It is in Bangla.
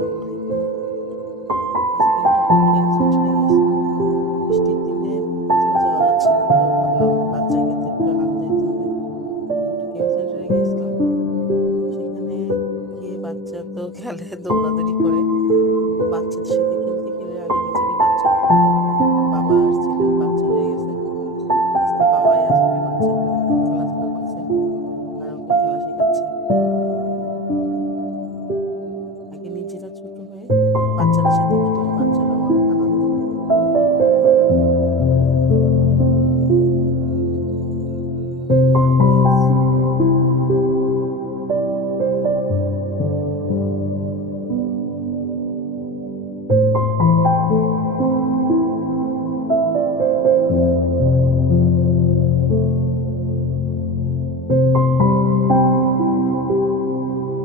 আজকে একটু ক্যান্সার হয়ে গেছিলাম। বৃষ্টির দিনে কোথাও যাওয়া যাচ্ছে না। তো ভাবলাম বাচ্চাকে তো একটু আনন্দ দিতে হবে। একটু ক্যান্সার হয়ে গিয়েছিলাম। সেখানে গিয়ে বাচ্চা তো খেলে দৌড়াদৌড়ি করে। বাচ্চাদের সাথে খেলতে, খেলে আগে নিজেকে বাচ্চা মনে হয়।